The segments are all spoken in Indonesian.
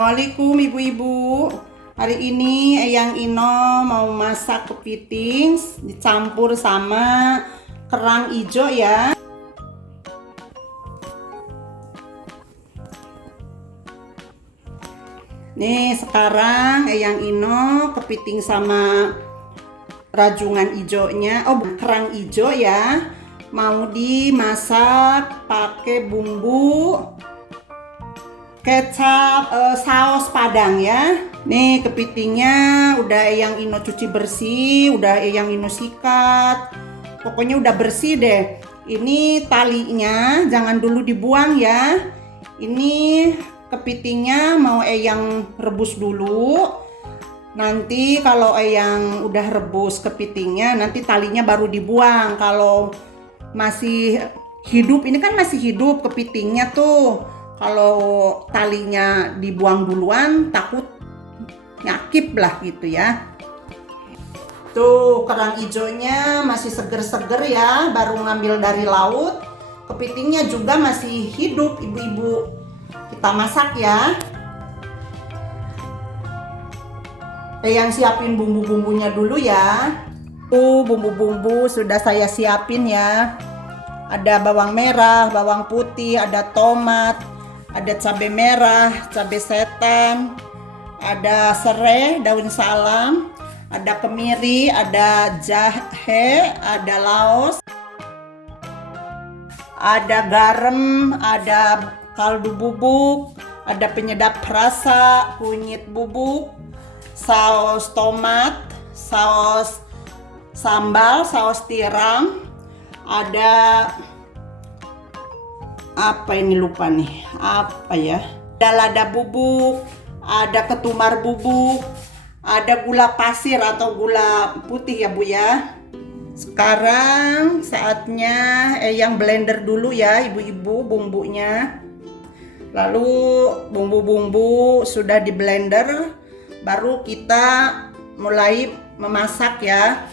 Assalamualaikum ibu-ibu. Hari ini Eyang Ino mau masak kepiting dicampur sama kerang hijau ya. Nih sekarang Eyang Ino kepiting sama rajungan hijaunya, kerang hijau ya, mau dimasak pakai bumbu kecap saus padang ya. Nih kepitingnya udah Eyang Ino cuci bersih, udah Eyang Ino sikat, pokoknya udah bersih deh. Ini talinya jangan dulu dibuang ya. Ini kepitingnya mau Eyang rebus dulu. Nanti kalau Eyang udah rebus kepitingnya, nanti talinya baru dibuang. Kalau masih hidup, ini kan masih hidup kepitingnya tuh. Kalau talinya dibuang duluan takut nyakip lah gitu ya. Tuh kerang hijaunya masih seger-seger ya, baru ngambil dari laut. Kepitingnya juga masih hidup ibu-ibu. Kita masak ya. Yang siapin bumbu-bumbunya dulu ya. Tuh bumbu-bumbu sudah saya siapin ya. Ada bawang merah, bawang putih, ada tomat, ada cabai merah, cabai setan, ada serai, daun salam, ada kemiri, ada jahe, ada laos, ada garam, ada kaldu bubuk, ada penyedap rasa, kunyit bubuk, saus tomat, saus sambal, saus tiram, ada apa ini lupa nih, apa ya, ada lada bubuk, ada ketumbar bubuk, ada gula pasir atau gula putih ya Bu ya. Sekarang saatnya Eyang blender dulu ya ibu-ibu bumbunya. Lalu bumbu-bumbu sudah di blender, baru kita mulai memasak ya.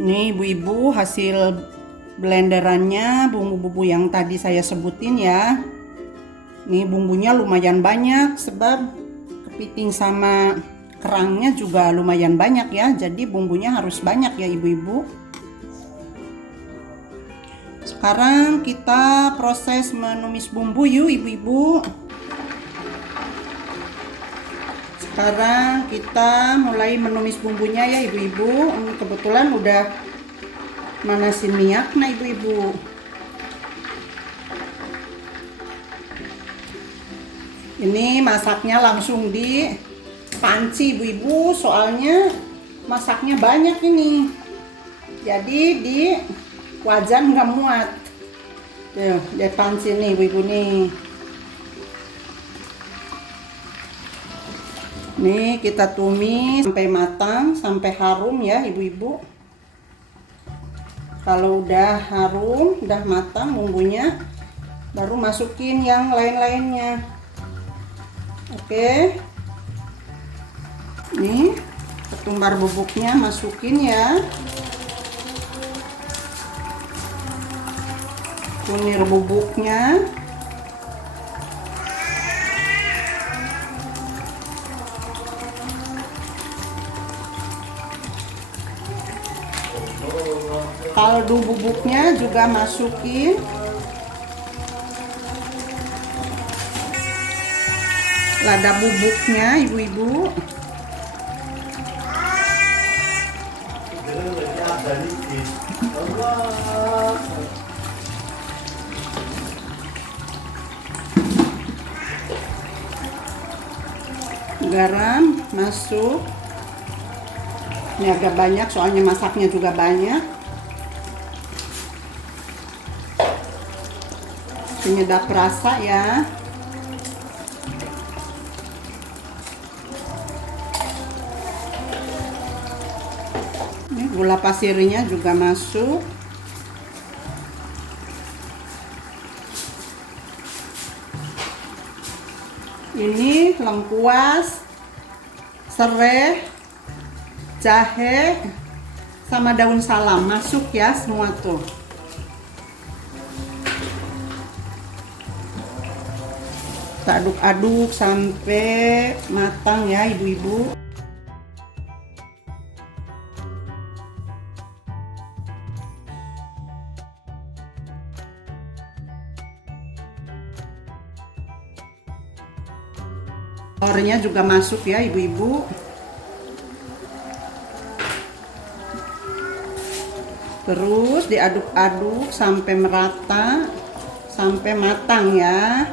Nih ibu-ibu hasil blenderannya, bumbu-bumbu yang tadi saya sebutin ya. Nih bumbunya lumayan banyak sebab kepiting sama kerangnya juga lumayan banyak ya. Jadi bumbunya harus banyak ya ibu-ibu. Sekarang kita proses menumis bumbu yuk ibu-ibu. Sekarang kita mulai menumis bumbunya ya ibu-ibu. Ini kebetulan udah manasin minyak nah ibu-ibu. Ini masaknya langsung di panci ibu-ibu, soalnya masaknya banyak ini. Jadi di wajan nggak muat. Tuh, di panci nih ibu-ibu nih. Nih kita tumis sampai matang, sampai harum ya ibu-ibu. Kalau udah harum, udah matang bumbunya, baru masukin yang lain-lainnya. Oke. Nih ketumbar bubuknya masukin ya. Kunir bubuknya. Kaldu bubuknya juga masukin. lada bubuknya ibu-ibu. Garam masuk. Ini agak banyak soalnya masaknya juga banyak. Penyedap rasa ya. Ini gula pasirnya juga masuk. Ini lengkuas, serai, jahe, sama daun salam masuk ya semua tuh. Kita aduk-aduk sampai matang ya ibu-ibu. Telurnya juga masuk ya ibu-ibu. Terus diaduk-aduk sampai merata, sampai matang ya.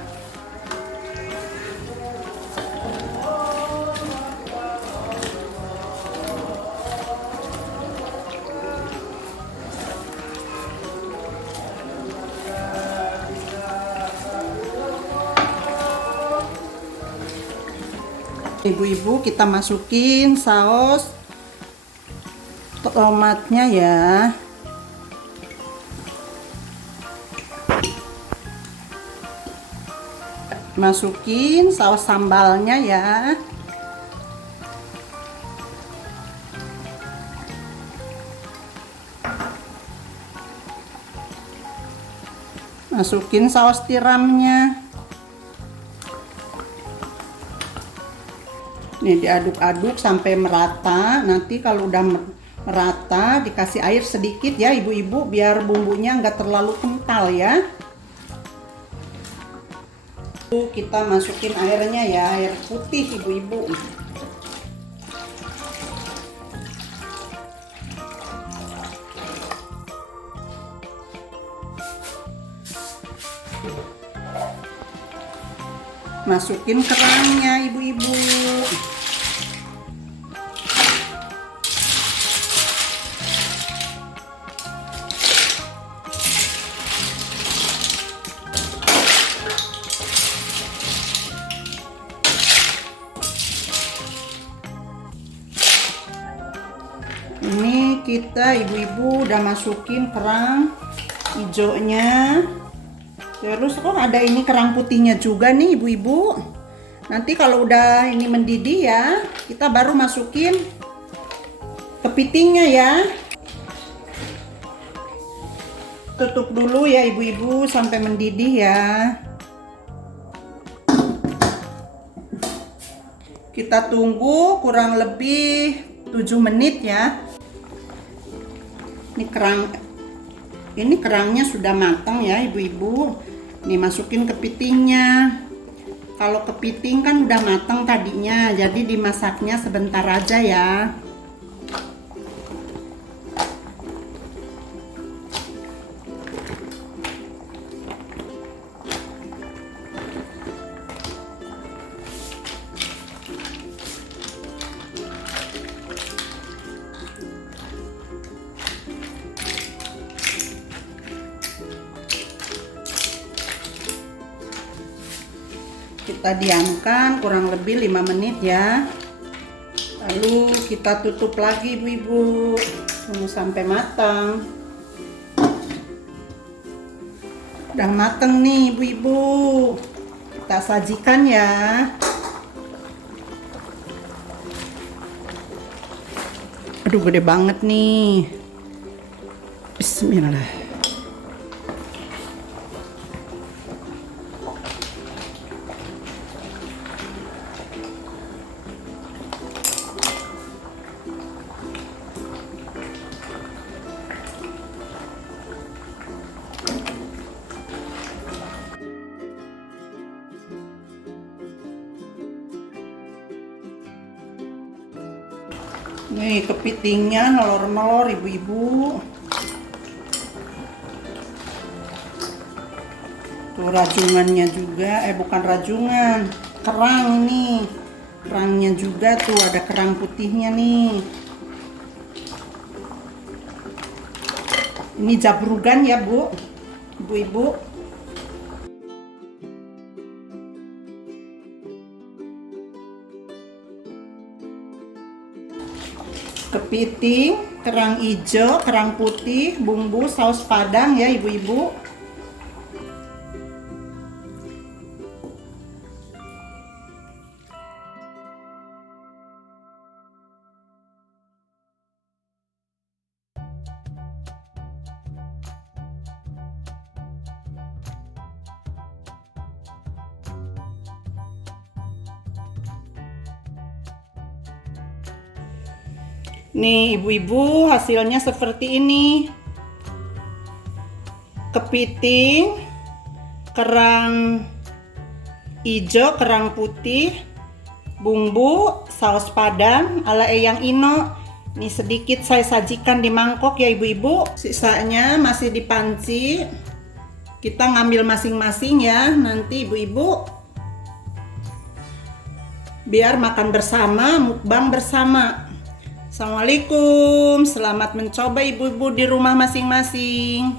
Ibu-ibu, kita masukin saus tomatnya ya. Masukin saus sambalnya ya. Masukin saus tiramnya. Nih diaduk-aduk sampai merata. Nanti kalau udah merata dikasih air sedikit ya ibu-ibu, biar bumbunya nggak terlalu kental ya. Kita masukin airnya ya, air putih ibu-ibu. Masukin kerangnya ibu-ibu. Ini kita ibu-ibu udah masukin kerang hijaunya. Terus kok ada ini kerang putihnya juga nih ibu-ibu. Nanti kalau udah ini mendidih ya, kita baru masukin kepitingnya ya. Tutup dulu ya ibu-ibu sampai mendidih ya. Kita tunggu kurang lebih 7 menit ya. Ini kerangnya sudah matang ya ibu-ibu. Nih masukin kepitingnya. Kalau kepiting kan udah matang tadinya, jadi dimasaknya sebentar aja ya. Kita diamkan kurang lebih 5 menit ya. Lalu kita tutup lagi ibu-ibu, tunggu sampai matang. Udah matang nih ibu-ibu, kita sajikan ya. Aduh gede banget nih. Bismillah. Nih kepitingnya nelor-nelor ibu-ibu. Tuh rajungannya juga, bukan rajungan, kerang nih. Kerangnya juga tuh ada kerang putihnya nih. Ini jabrugan ya Bu, ibu-ibu. Kepiting, kerang hijau, kerang putih, bumbu saus padang ya ibu-ibu. Nih ibu-ibu, hasilnya seperti ini. Kepiting, kerang hijau, kerang putih, bumbu saus padang ala Eyang Ino. Ini sedikit saya sajikan di mangkok ya ibu-ibu. Sisanya masih di panci. Kita ngambil masing-masing ya nanti ibu-ibu. Biar makan bersama, mukbang bersama. Assalamualaikum, selamat mencoba ibu-ibu di rumah masing-masing.